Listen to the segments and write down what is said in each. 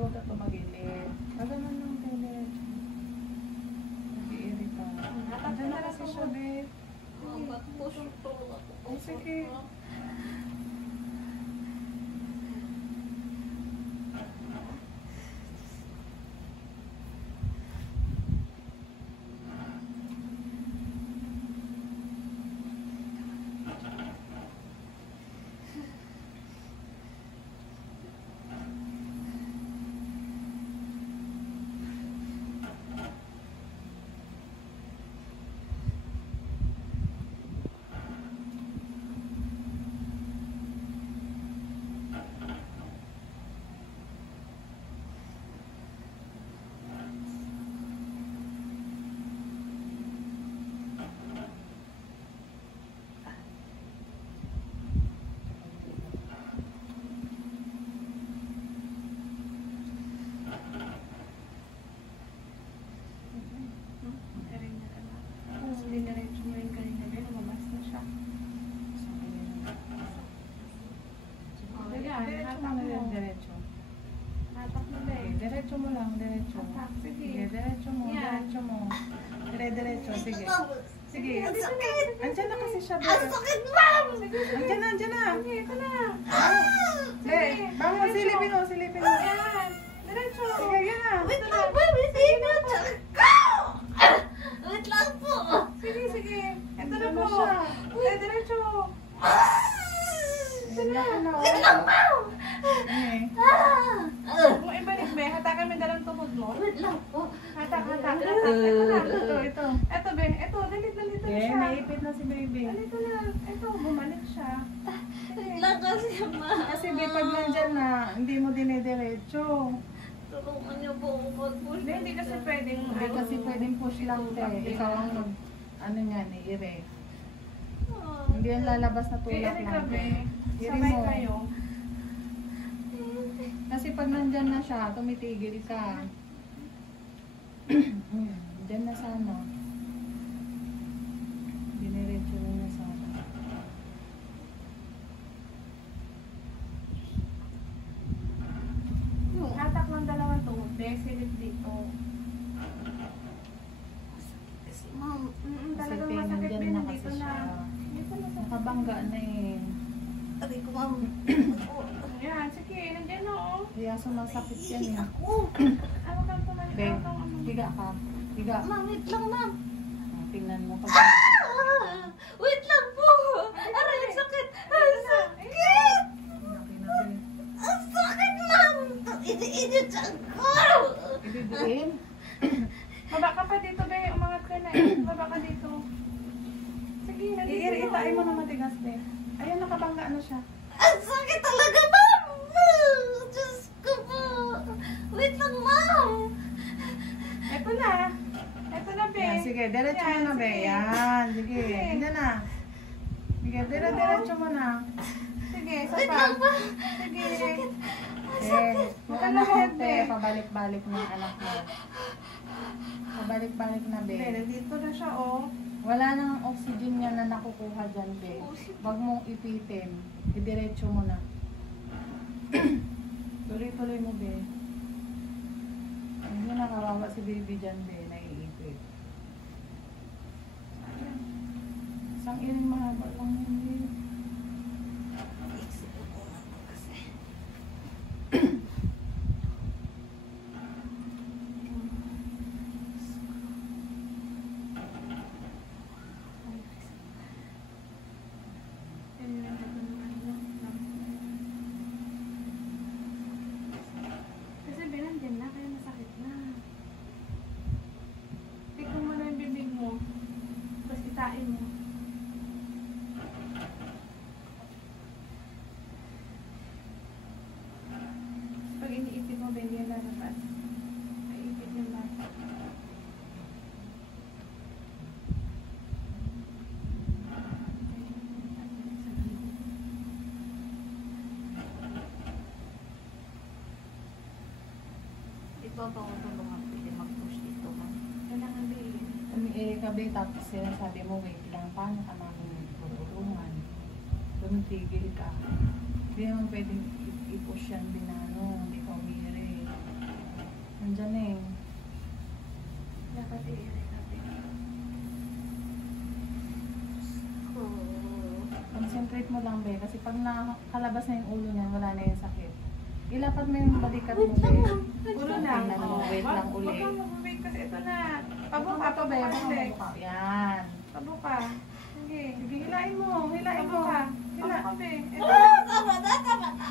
huwag ka tumagilid. Ganun lang tayo. Nag-iirita. Diyan na kasi siya, babe. Oh, sige. Diniretso mo yung kanina din, lumabas na siya. Diretso. Hatak mo ba eh? Diretso mo lang, diretso. Hatak, sige. Sige, diretso mo, diretso mo. Dire-diretso, sige. Sige. Andyan na kasi siya, babe. Ang sakit, ma'am! Andyan na, andyan na. Sige, ito na. Babe, bangon, silipin mo, silipin mo. Yan. Diretso. Sige, yan na. Wait lang, ma'am! Hindi na! Wait lang po! Sige, sige. Ito na Andyan po. na siya. Diretso. Wait lang, Wait lang, ma'am! Huwag mo ibalik be. Hatakan mo dalang tuhod mo. Wait lang po. Hatak, hatak, hatak. Ito na. Ito. Ito be. Ito, dalit na Eh, siya. naipit na si baby. Dito na. Ito, bumalik siya. Wait lang kasi, ma'am. Kasi babe, pag nandyan na, hindi mo dinidiretso. Tulungan niyo po ako pag-push. Hindi kasi pwedeng. Hindi kasi pwedeng push lang, te. Ikaw ang mag, ano niyan, i-ire. Hindi yan lalabas na tulak Kaya lang. be. Ire Sabay mo. kayo. Kasi pag nandyan na siya, tumitigil ka. Diyan na sana. Diniretso mo na sana. Hatak ng dalawang tuhod be. Silip dito. Kasi, ma'am. Talagang Kasi masakit be. nandyan na Nandito kasi na. siya. Dito na sa. Nakabangga na eh. Sabi ko, ma'am. Yan. Sige. Nandiyan na oh. Kaya sumasakit yan Hindi eh. ako. Ano kang tumalik? Babe, Ano kang ano? higa ka. Higa. Ma'am, wait lang, ma'am. Tingnan mo. Wait lang po. Aray, ang sakit. Ang sakit. Ang sakit, ma'am. Ini-init ako. Ibibiin. Baba ka pa dito be. Umangat ka na eh. Baba ka dito. Sige. Nandito na. Iitain mo na matigas, be. Ayan, nakabangga na siya. Ang sakit talaga, ma'am. Diyos ko po. Wait lang, ma'am. Ito na. Ito na be. Yan, sige, diretso mo na, be. sige. Yan, sige. Hindi na. Sige, diretso mo na. Sige. Wait Sapa. lang, ma'am. Sige. Yung anak mo, be, pabalik-balik na yung anak mo. Pabalik-balik na, be. Be, nandito na siya oh. Wala nang oxygen yan na nakukuha dyan, be. Huwag mong ipitin. Idiretso mo na. Tuloy-tuloy mo, be. Hindi na kawawa si baby dyan, be. Naiipit. Isang iring mahaba lang yun, be. Kasi binandyan na, kaya masakit na. Tignan mo na yung bibig mo. Tapos itain mo. Pag iniipit mo, hindi yan lalabas. Naiipit yung basa. Ito pa ako tulungan. Pwede mag-push dito, ma'am. Kailangan bilhin. Umiiri ka, be, tapos sinasabi mo, wait lang, paano ka namin tutulungan? Tumitigil ka. Hindi naman pwedeng i-push yan din na, ano, hindi ka umiiri. Nandyan na eh. Dapat i-erect natin. Concentrate mo lang, be. Kasi pag nakalabas na yung ulo niya, wala na yung sakit. Ilapat mo yung balikat mo, be. Ulo lang. Tingnan mo, wait lang Wag ulit. kang mag-wait kasi ito na. Pabuka, Ito, be. pabuka, Baka Lex. mabuka. Yan. Pabuka. Sige. Sige, hilain mo. Hilain mo. Pabuka. Hila. Pabuka, be. Ito. Tama na, tama na.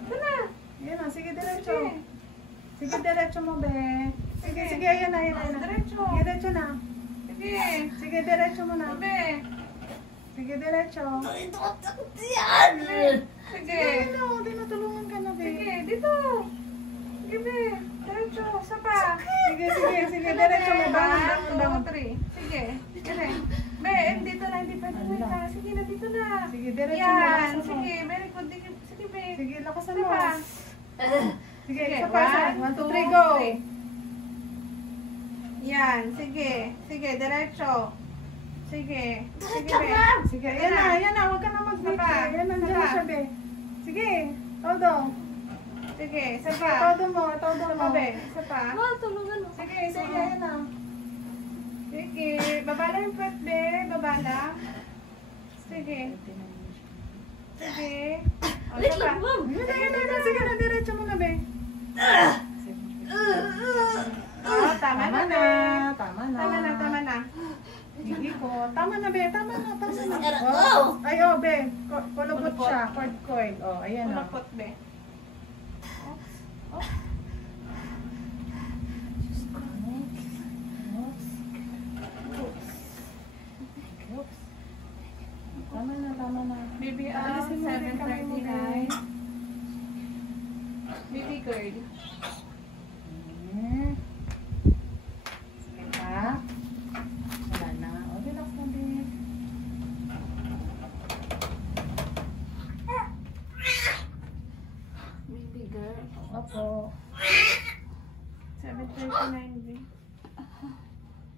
Ito na. Yan na. Sige, diretso. Sige. Sige, diretso mo, be. Sige, sige. Ayan na, ayan na. Diretso. Sige, diretso na. Sige. Sige, diretso mo na. Be. Sige, diretso. Ito, yan. Sige. Ano, tinutulungan ka na, be. Sige, dito. Sige, be. Diretso. Isa pa. Sige, sige, sige. Diretso mo. Bangon, bangon, bangon. 1, 2, 3. Sige. Sige. Be, dito na. Hindi pwede Ala. na. Sige na, dito na. Sige, diretso mo. Yan. lakasan mo. Sige, very good. Sige, be. Sige, lakasan Isa mo. pa. Sige, Sige, isa pa. 1, 2, 3, go. Yan. Sige. Sige, diretso. Sige. Sige, be. Sige, ayan na, ayan na. Huwag ka na mag-beat. Isa pa. Ayan, nandiyan Isa na pa. siya, be. Sige, todo. Sige, isa Sige, pa. todo mo, todo Isa mo. pa, be. Isa pa. Tulungan mo. Sige, sige, ayan na. Sige. Baba lang yung puwet, be. Baba lang. Sige. Sige. O, Wait isa pa. lang, ma'am. Ayan na, ayan na. Sige na, diretso mo na, be. O, tama na, be. Tama na. Tama na, tama na. Hindi ko. Tama na, be. Tama na, tama na. Sige na, Oh. go. Ay, oh, be. Kulubot Kulubot. siya. Cord coil. Oh, ayan na. Ulapot, be. Tama na, tama na. Baby, Alisin mo rin kamay mo, 7:39. Baby girl. Sige pa. Wala na. O, relax na din. Baby girl. Opo. 7:39, be.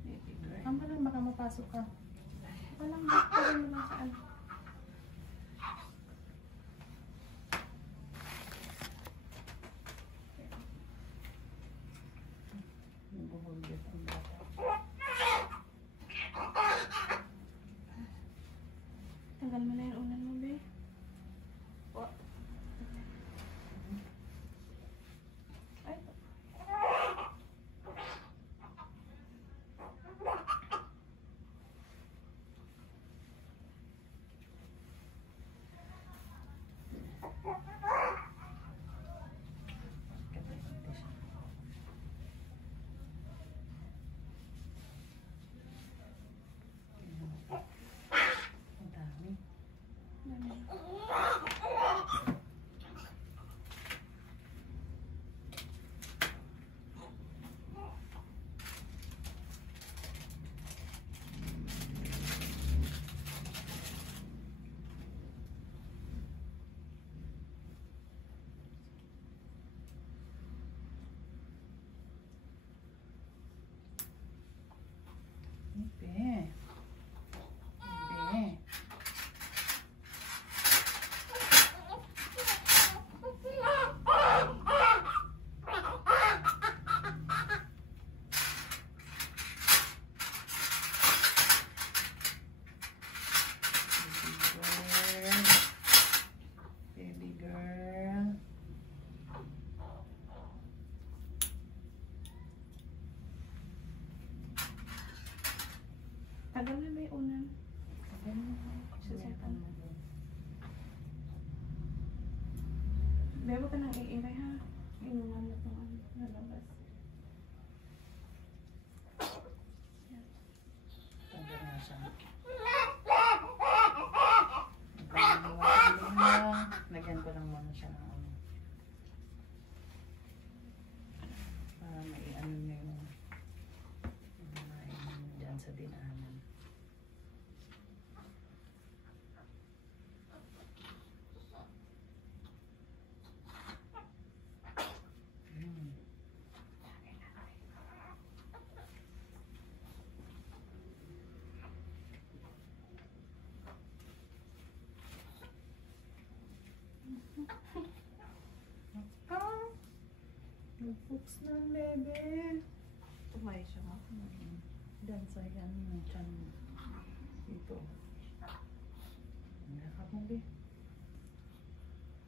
Baby girl. Tama lang, baka mapasok ka. Walang bakit mo lang sa ano. Nabuhulget ang bata. Tanggal mo na yung unan mo, be. Ay. Ang dami. Ibe. Ibe. Baby girl. Tagal na ba yung unan? Tagal mo. Susutan mo din. Bebo ka nang iiray, ha? Inuman na itong ano, nalabas. Tagal na siya. Lagyan ko lang muna siya ng ano. Para maiano na yung dyan sa dinanan. Nag-focus na ang bebe. Tumay siya ha. Diyan sa yan ng tiyan mo. Dito. Yakap mo, be.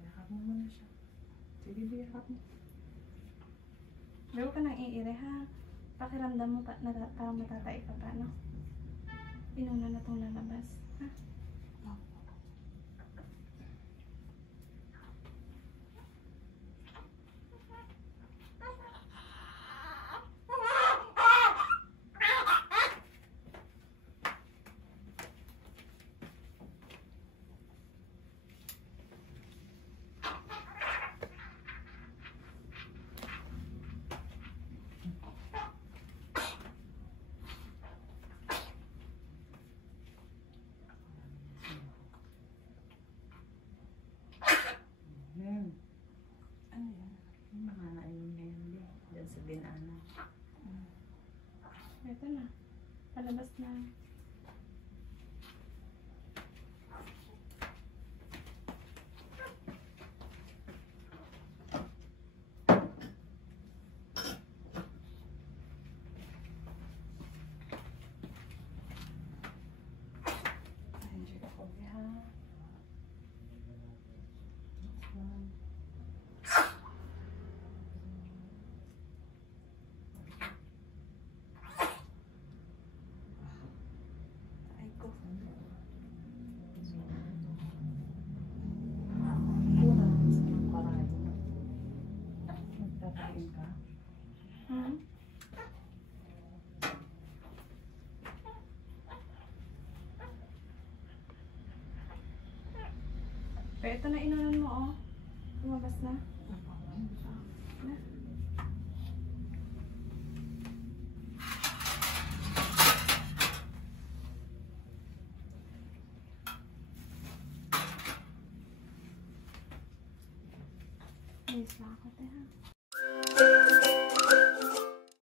Yakap mo muna siya. Sige, be, yakap mo. Huwag ka nang iire ha. Pakiramdam mo parang matatay ka pa, no? Inuna na itong lalabas. Ha? Ano yan? Yung mga nainom na yan, be. Diyan sa binana. Ito na. Palabas na. Ay, ko, be, ha? One. Ay ko. Kulang sa parayo. Magtatayin ka? Hmm? Pero ito na inunan mo, oh. Lumabas na. Na. Ayos lang ako, te, ha?